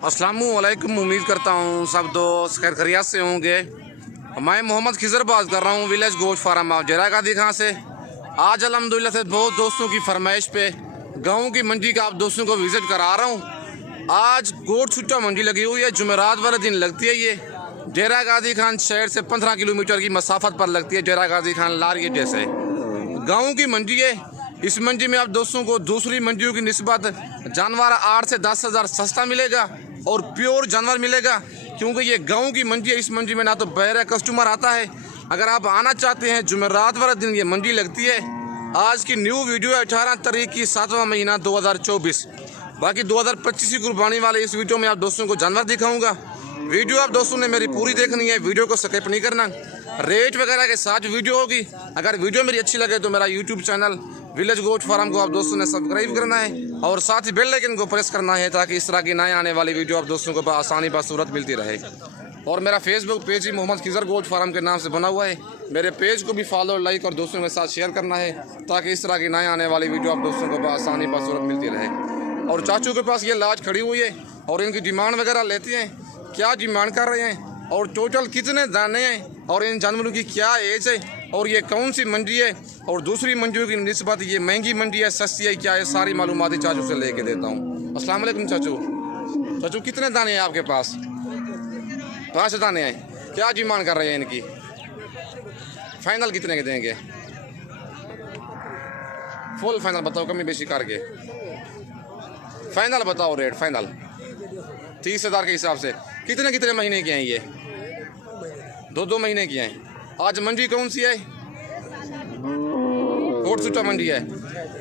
अस्सलामुअलैकुम। उम्मीद करता हूँ सब दोस्त खैर खैरियत से होंगे। मैं मोहम्मद खिजर बात कर रहा हूँ विलेज गोश्त फार्म ऑफ जरागादी खां से। आज अल्हम्दुलिल्लाह से बहुत दोस्तों की फरमाइश पे गाँव की मंडी का आप दोस्तों को विज़िट करा रहा हूँ। आज गोट छुट्टा मंडी लगी हुई है, जुमेरात वाले दिन लगती है। ये जरागादी खान शहर से 15 किलोमीटर की मसाफत पर लगती है। जरागादी खान लारगेट जैसे गाँव की मंडी है। इस मंडी में आप दोस्तों को दूसरी मंडियों की निस्बत जानवर 8 से 10 हज़ार सस्ता मिलेगा और प्योर जानवर मिलेगा, क्योंकि ये गांव की मंडी है। इस मंडी में ना तो बहरा कस्टमर आता है। अगर आप आना चाहते हैं, जुमेरात वाले दिन ये मंडी लगती है। आज की न्यू वीडियो है 18 तारीख की 7वां महीना 2024। बाकी 2025 की कुर्बानी वाले इस वीडियो में आप दोस्तों को जानवर दिखाऊंगा। वीडियो आप दोस्तों ने मेरी पूरी देखनी है, वीडियो को स्किप नहीं करना। रेट वगैरह के साथ वीडियो होगी। अगर वीडियो मेरी अच्छी लगे तो मेरा YouTube channel village goat farm को आप दोस्तों ने सब्सक्राइब करना है और साथ ही बेल आइकन को प्रेस करना है, ताकि इस तरह की नए आने वाली वीडियो आप दोस्तों को आसानी बसूरत मिलती रहे। और मेरा फेसबुक पेज ही मोहम्मद खिजर गोट फार्म के नाम से बना हुआ है। मेरे पेज को भी फॉलो, लाइक और दोस्तों के साथ शेयर करना है, ताकि इस तरह की नए आने वाली वीडियो आप दोस्तों को आसानी बसूरत मिलती रहे। और चाचू के पास ये लाज खड़ी हुई है और इनकी डिमांड वगैरह लेते हैं, क्या डिमांड कर रहे हैं और टोटल कितने दाने हैं और इन जानवरों की क्या एज है और ये कौन सी मंडी है और दूसरी मंडियों की निस्बत ये महंगी मंडी है, सस्ती है, क्या है, सारी मालूमात चाचू से लेके देता हूँ। अस्सलाम वालेकुम चाचू। चाचू कितने दाने हैं आपके पास? 5 दाने हैं। क्या डिमांड कर रहे हैं इनकी? फाइनल कितने के देंगे? फुल फाइनल बताओ, कमी बेशी करके फाइनल बताओ। रेट फाइनल 30 हज़ार के हिसाब से। कितने कितने महीने के हैं ये? 2 महीने की हैं। आज मंडी कौन सी है? कोट छुट्टा मंडी है।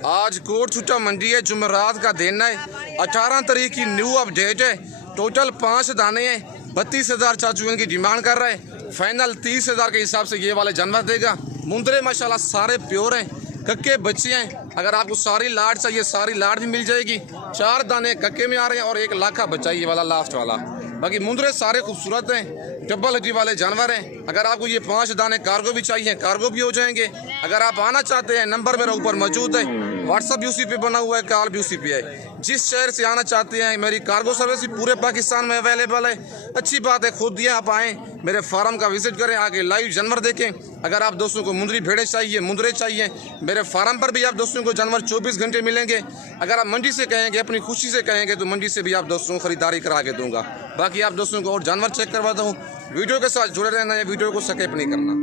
आज कोट छुट्टा मंडी है, जुमेरात का दिन है, 18 तारीख की न्यू अपडेट है। टोटल 5 दाने हैं। 32 हज़ार चाचू इनकी डिमांड कर रहा है। फाइनल 30 हज़ार के हिसाब से ये वाले जानवर देगा। मुंदरे माशाल्लाह सारे प्योर हैं, कक्के बच्चे हैं। अगर आपको सारी लाड चाहिए, सारी लाड भी मिल जाएगी। 4 दाने कक्के में आ रहे हैं और 1 लाख का बच्चा ये वाला लास्ट वाला। बाकी मुंदरे सारे खूबसूरत हैं, डबल हड्डी वाले जानवर हैं। अगर आपको ये 5 दाने कार्गो भी चाहिए, कार्गो भी हो जाएंगे। अगर आप आना चाहते हैं, नंबर मेरा ऊपर मौजूद है, व्हाट्सअप भी उसी पे बना हुआ है, कॉल भी उसी पे है। जिस शहर से आना चाहते हैं, मेरी कार्गो सर्विस पूरे पाकिस्तान में अवेलेबल है। अच्छी बात है, खुद दिए आप आएँ, मेरे फार्म का विजिट करें, आके लाइव जानवर देखें। अगर आप दोस्तों को मुंदरी भेड़े चाहिए, मुंदरे चाहिए, मेरे फार्म पर भी आप दोस्तों को जानवर 24 घंटे मिलेंगे। अगर आप मंडी से कहेंगे, अपनी खुशी से कहेंगे, तो मंडी से भी आप दोस्तों को खरीदारी करा के दूंगा। बाकी आप दोस्तों को और जानवर चेक करवाता हूँ। वीडियो के साथ जुड़े रहना है, वीडियो को स्किप नहीं करना।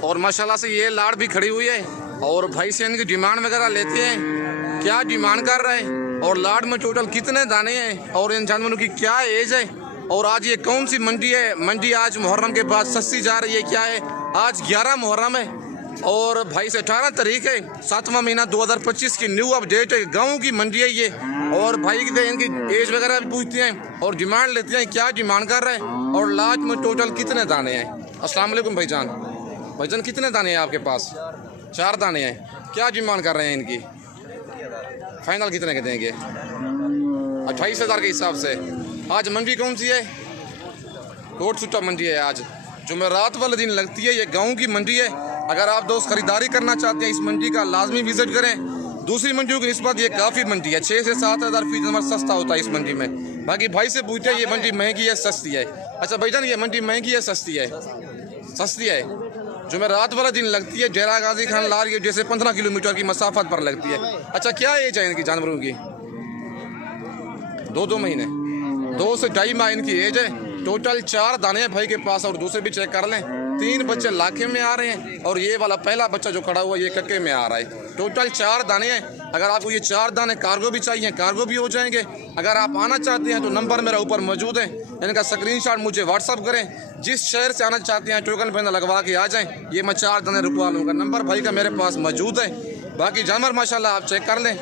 और माशाल्लाह से ये लाड़ भी खड़ी हुई है और भाई से इनकी डिमांड वगैरह लेते हैं, क्या डिमांड कर रहे हैं और लाड़ में टोटल कितने दाने हैं और इन जानवरों की क्या एज है और आज ये कौन सी मंडी है। मंडी आज मुहर्रम के बाद सस्ती जा रही है। क्या है, आज 11 मुहर्रम है और भाई से 18 तारीख है, 7वां महीना 2025 की न्यू अपडेट है। गाँव की मंडी है ये। और भाई इनकी एज वगैरह भी पूछते हैं और डिमांड लेते हैं, क्या डिमांड कर रहे हैं और लास्ट में टोटल कितने दाने हैं। अस्सलाम वालेकुम भाईजान। भाईजान कितने दाने हैं आपके पास? 4 दाने हैं। क्या डिमांड कर रहे हैं इनकी? फाइनल कितने के देंगे? 28 हज़ार के हिसाब से। आज मंडी कौन सी है? कोट छुट्टा मंडी है। आज जुमेरात वाले दिन लगती है। ये गाँव की मंडी है। अगर आप दोस्त खरीदारी करना चाहते हैं, इस मंडी का लाजमी विजिट करें। दूसरी मंडियों की निस्बत ये काफ़ी मंडी है। 6 से 7 हज़ार फीस जानवर सस्ता होता है इस मंडी में। बाकी भाई से पूछते हैं ये मंडी महंगी है सस्ती है? अच्छा भाईजान, ये मंडी महंगी है सस्ती है? सस्ती है। जुमेरात वाला दिन लगती है। जरागादी खान लारगेट जैसे 15 किलोमीटर की मसाफत पर लगती है। अच्छा, क्या एज है इनकी जानवरों की? 2 महीने, 2 से 2.5 माह इनकी एज है। टोटल 4 दाने हैं भाई के पास और दूसरे भी चेक कर लें। 3 बच्चे लाखे में आ रहे हैं और ये वाला पहला बच्चा जो खड़ा हुआ ये कक्के में आ रहा है। टोटल 4 दाने हैं। अगर आपको ये 4 दाने कार्गो भी चाहिए, कार्गो भी हो जाएंगे। अगर आप आना चाहते हैं तो नंबर मेरा ऊपर मौजूद है, इनका स्क्रीनशॉट मुझे व्हाट्सअप करें। जिस शहर से आना चाहते हैं टोकन पैन लगवा के आ जाएं। ये मैं 4 दाने रुकवा लूँगा। नंबर भाई का मेरे पास मौजूद है। बाकी जानवर माशाल्लाह आप चेक कर लें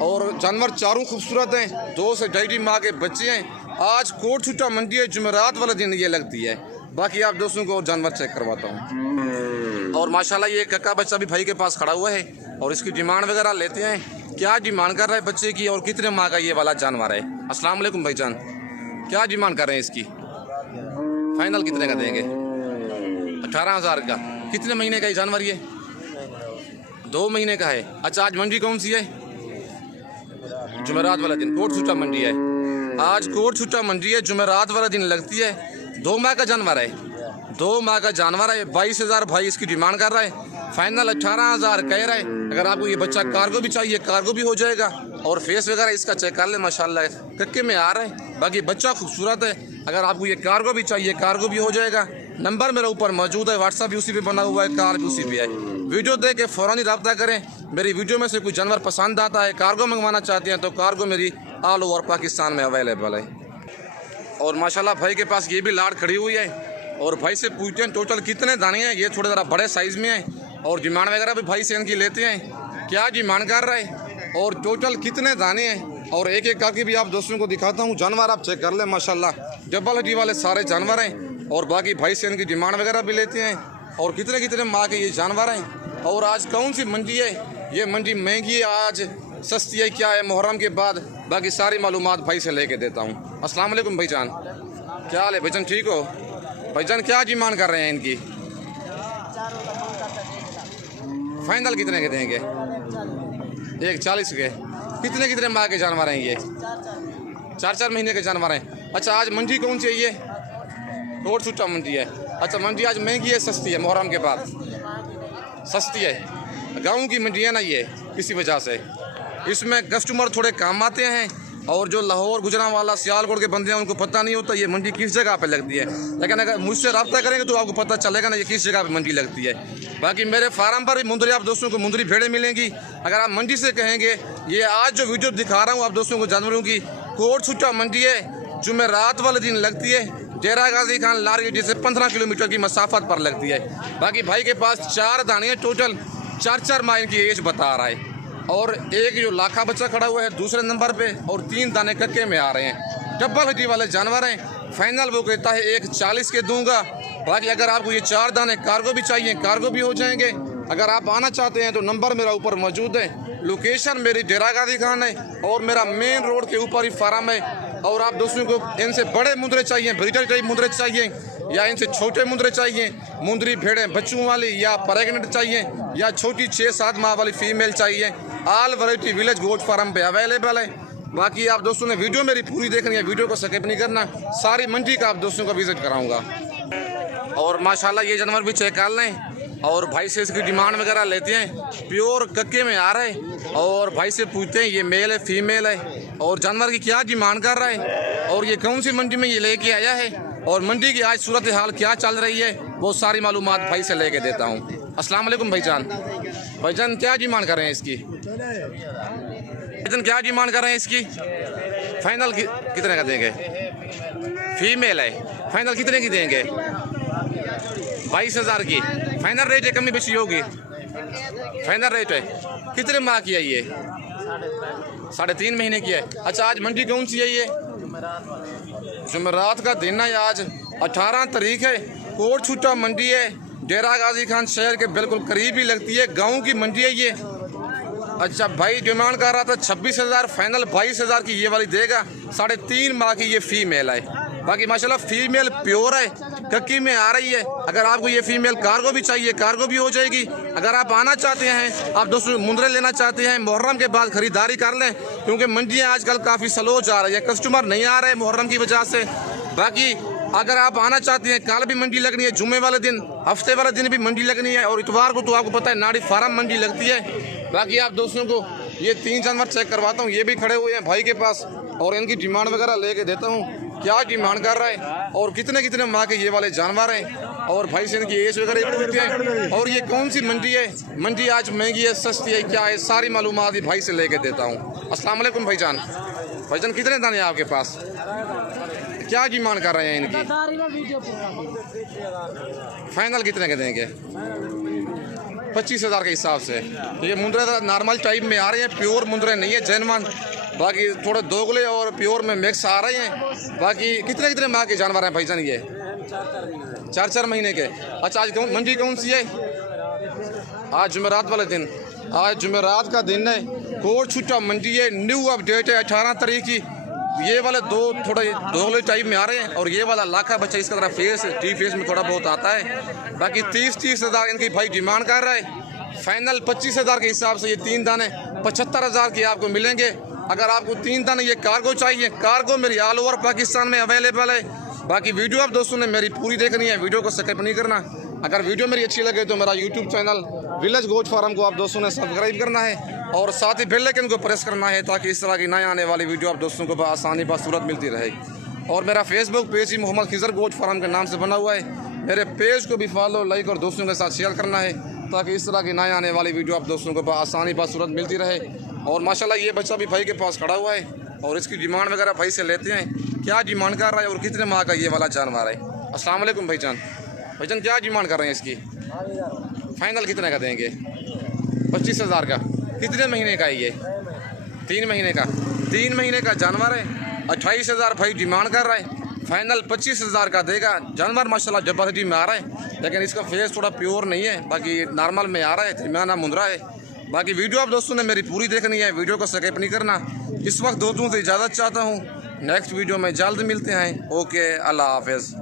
और जानवर चारों खूबसूरत हैं। 2 से 2.5 माह के बच्चे हैं। आज कोट छुट्टा मंडी है, जुमेरात वाले दिन ये लगती है। बाकी आप दोस्तों को जानवर चेक करवाता हूँ। और माशाल्लाह ये कक्का बच्चा भी भाई के पास खड़ा हुआ है और इसकी डिमांड वगैरह लेते हैं, क्या डिमांड कर रहा है बच्चे की और कितने माह का ये वाला जानवर है। अस्सलाम वालेकुम भाईजान, क्या डिमांड कर रहे हैं इसकी? फाइनल कितने का देंगे? 18 हज़ार का। कितने महीने का ये जानवर? ये 2 महीने का है। अच्छा, आज मंडी कौन सी है? जुमेरात वाला दिन कोट छुट्टा मंडी है। आज कोट छुट्टा मंडी है, जुमेरात वाला दिन लगती है। 2 माह का जानवर है, 2 माह का जानवर है। 22,000 भाई इसकी डिमांड कर रहा है। फाइनल 18,000 कह रहा है। अगर आपको ये बच्चा कार्गो भी चाहिए, कार्गो भी हो जाएगा। और फेस वगैरह इसका चेक कर ले, माशाल्लाह कक्के में आ रहा है। बाकी बच्चा खूबसूरत है। अगर आपको ये कार्गो भी चाहिए, कार्गो भी हो जाएगा। नंबर मेरे ऊपर मौजूद है, व्हाट्सअप भी उसी पे बना हुआ है, कार भी उसी पे है। वीडियो देख के फ़ौरन ही रब्ता करें। मेरी वीडियो में से कोई जानवर पसंद आता है, कार्गो मंगवाना चाहते हैं तो कार्गो मेरी ऑल ओवर पाकिस्तान में अवेलेबल है। और माशाल्लाह भाई के पास ये भी लाड़ खड़ी हुई है। और भाई से पूछते हैं टोटल कितने दाने हैं। ये थोड़े ज़रा बड़े साइज़ में है। और डिमांड वगैरह भी भाई से इनकी लेते हैं, क्या डिमांड कर रहा है और टोटल कितने दाने हैं। और एक एक करके भी आप दोस्तों को दिखाता हूँ। जानवर आप चेक कर लें, माशाल्लाह डबल हड्डी वाले सारे जानवर हैं। और बाकी भाई से इनकी डिमांड वगैरह भी लेते हैं और कितने कितने माह के ये जानवर हैं। और आज कौन सी मंडी है, ये मंडी महंगी है, आज सस्ती है, क्या है मुहर्रम के बाद, बाकी सारी मालूमात भाई से लेके देता हूँ। अस्सलाम वालेकुम भाईजान, क्या हाल है भाईजान, ठीक हो भाईजान? क्या डिमांड कर रहे हैं इनकी? फाइनल कितने के देंगे? 140 के। कितने कितने माह के जानवर हैं ये? 4-4 महीने के जानवर हैं। अच्छा, आज मंडी कौन सी है ये? कोट छुट्टा मंडी है। अच्छा, मंडी आज महंगी है, सस्ती है? मुहर्रम के बाद सस्ती है। गाँव की मंडी है ना ये, किसी वजह से इसमें कस्टमर थोड़े काम आते हैं। और जो लाहौर, गुजरांवाला, सियालकोट के बंदे हैं उनको पता नहीं होता ये मंडी किस जगह पे लगती है। लेकिन अगर मुझसे रब्ता करेंगे तो आपको पता चलेगा ना ये किस जगह पे मंडी लगती है। बाकी मेरे फार्म पर भी मुंदरी आप दोस्तों को मुंदरी भेड़ें मिलेंगी। अगर आप मंडी से कहेंगे, ये आज जो वीडियो दिखा रहा हूँ आप दोस्तों को जानवरों की, कोट छुट्टा मंडी है, जुमेरात वाले दिन लगती है। डेरा गाजी खान लारगेट से 15 किलोमीटर की मसाफत पर लगती है। बाकी भाई के पास 4 दाने हैं, टोटल 4-4 माह की एज बता रहा है। और एक जो लाखा बच्चा खड़ा हुआ है दूसरे नंबर पे, और 3 दाने कक्के में आ रहे हैं। डबल हड्डी वाले जानवर हैं। फाइनल वो कहता है 140 के दूंगा। बाकी अगर आपको ये 4 दाने कार्गो भी चाहिए, कार्गो भी हो जाएंगे। अगर आप आना चाहते हैं तो नंबर मेरा ऊपर मौजूद है। लोकेशन मेरी डेरा गाजी खान है और मेरा मेन रोड के ऊपर ही फार्म है। और आप दोस्तों को इनसे बड़े मुंदरे चाहिए, ब्रीडर टाइप मुंदरे चाहिए, या इनसे छोटे मुंदरे चाहिए, मुंदरी भेड़ें बच्चों वाली, या प्रेगनेंट चाहिए, या छोटी 6-7 माह वाली फीमेल चाहिए, all variety village goat farm पे अवेलेबल है। बाकी आप दोस्तों ने वीडियो मेरी पूरी देखनी है, वीडियो को स्किप नहीं करना। सारी मंडी का आप दोस्तों को विजिट कराऊंगा। और माशाल्लाह ये जानवर भी चेक कर लें। और भाई से इसकी डिमांड वगैरह लेते हैं। प्योर कक्के में आ रहा है। और भाई से पूछते हैं ये मेल है फीमेल है, और जानवर की क्या डिमांड कर रहा है, और ये कौन सी मंडी में ये लेके आया है, और मंडी की आज सूरत हाल क्या चल रही है, वो सारी मालूमात भाई से लेके देता हूँ। अस्सलाम वालेकुम भाईजान, भाईजान क्या डिमांड कर रहे हैं इसकी? भाईजान क्या डिमांड कर रहे हैं इसकी? फाइनल कितने का देंगे? फीमेल है। फाइनल कितने की देंगे? 22,000 की। फाइनल रेट है, कमी बेची होगी? फाइनल रेट है। कितने माह की है ये? 3.5 महीने की है। अच्छा, आज मंडी कौन सी है ये? जुमेरात का दिन है, आज 18 तारीख है। कोट छुट्टा मंडी है, डेरा गाजी खान शहर के बिल्कुल करीब ही लगती है। गाँव की मंडी है ये। अच्छा, भाई डिमांड कर रहा था 26,000, फाइनल 22,000 की ये वाली देगा। 3.5 माह की ये फीमेल है। बाकी माशाल्लाह फीमेल प्योर है, कक्की में आ रही है। अगर आपको ये फीमेल कार्गो भी चाहिए, कार्गो भी हो जाएगी। अगर आप आना चाहते हैं, आप दोस्तों मुंदरे लेना चाहते हैं, मुहर्रम के बाद खरीदारी कर लें, क्योंकि मंडियाँ आजकल काफ़ी स्लो जा रही है, कस्टमर नहीं आ रहे मुहर्रम की वजह से। बाकी अगर आप आना चाहते हैं, कल भी मंडी लगनी है, जुम्मे वाले दिन, हफ्ते वाले दिन भी मंडी लगनी है, और इतवार को तो आपको पता है नाड़ी फार्म मंडी लगती है। बाकी आप दोस्तों को ये 3 जानवर चेक करवाता हूँ, ये भी खड़े हुए हैं भाई के पास, और इनकी डिमांड वगैरह लेके देता हूँ, क्या डिमांड कर रहा है और कितने कितने माह के ये वाले जानवर हैं। और भाई से इनकी एज वगैरह पूछते हैं। और ये कौन सी मंडी है, मंडी आज महंगी है, सस्ती है, क्या है, सारी मालूमात ही भाई से लेके देता हूँ। अस्सलाम वालेकुम भाईजान, भाईजान कितने दाने हैं आपके पास? क्या डिमांड कर रहे हैं इनकी? फाइनल कितने के देंगे? 25,000 के हिसाब से। ये मुंदरे नॉर्मल टाइप में आ रहे हैं, प्योर मुंदरे नहीं है, जेनवन। बाकी थोड़े दोगले और प्योर में मिक्स आ रहे हैं। बाकी कितने कितने माह के जानवर हैं भाईजान ये? 4-4 महीने के। अच्छा, आज मंडी कौन सी है? आज जुमेरात वाले दिन, आज जुमेरात का दिन है। कोट छुट्टा मंडी है, न्यू अपडेट है 18 तारीख की। ये वाले 2 थोड़ा दोगले टाइप में आ रहे हैं, और ये वाला लाखा बच्चा इसका तरह फेस टी फेस में थोड़ा बहुत आता है। बाकी 30,000 इनकी भाई डिमांड कर रहा है। फाइनल 25,000 के हिसाब से ये 3 दाने 75,000 के आपको मिलेंगे। अगर आपको 3 दाने ये कार्गो चाहिए, कार्गो मेरी ऑल ओवर पाकिस्तान में अवेलेबल है। बाकी वीडियो आप दोस्तों ने मेरी पूरी देखनी है, वीडियो को स्किप नहीं करना। अगर वीडियो मेरी अच्छी लगे तो मेरा YouTube channel village goat farm को आप दोस्तों ने सब्सक्राइब करना है और साथ ही बेल आइकन को प्रेस करना है ताकि इस तरह की नए आने वाली वीडियो आप दोस्तों को आसानी बसूरत मिलती रहे। और मेरा फेसबुक पेज ही मोहम्मद खिजर गोट फार्म के नाम से बना हुआ है। मेरे पेज को भी फॉलो, लाइक और दोस्तों के साथ शेयर करना है ताकि इस तरह की नए आने वाली वीडियो आप दोस्तों को आसानी बसूरत मिलती रहे। और माशाल्लाह ये बच्चा भी भाई के पास खड़ा हुआ है और इसकी डिमांड वगैरह भाई से लेते हैं, क्या डिमांड कर रहा है और कितने माह का ये वाला जानवर है। अस्सलाम वालेकुम भाईजान, भाईजान क्या डिमांड कर रहे हैं इसकी? फाइनल कितने का देंगे? 25,000 का। कितने महीने का है ये? 3 महीने का। 3 महीने का जानवर है, 28,000 भाई डिमांड कर रहा है। फाइनल 25,000 का देगा। जानवर माशाल्लाह जबरदस्ती में आ रहा है, लेकिन इसका फेस थोड़ा प्योर नहीं है, बाकी नॉर्मल में आ रहा है, दरमियाना मुंदरा है। बाकी वीडियो आप दोस्तों ने मेरी पूरी देखनी है, वीडियो को स्किप नहीं करना। इस वक्त दोस्तों से इजाज़त चाहता हूँ, नेक्स्ट वीडियो में जल्द मिलते हैं। ओके, अल्लाह हाफिज़।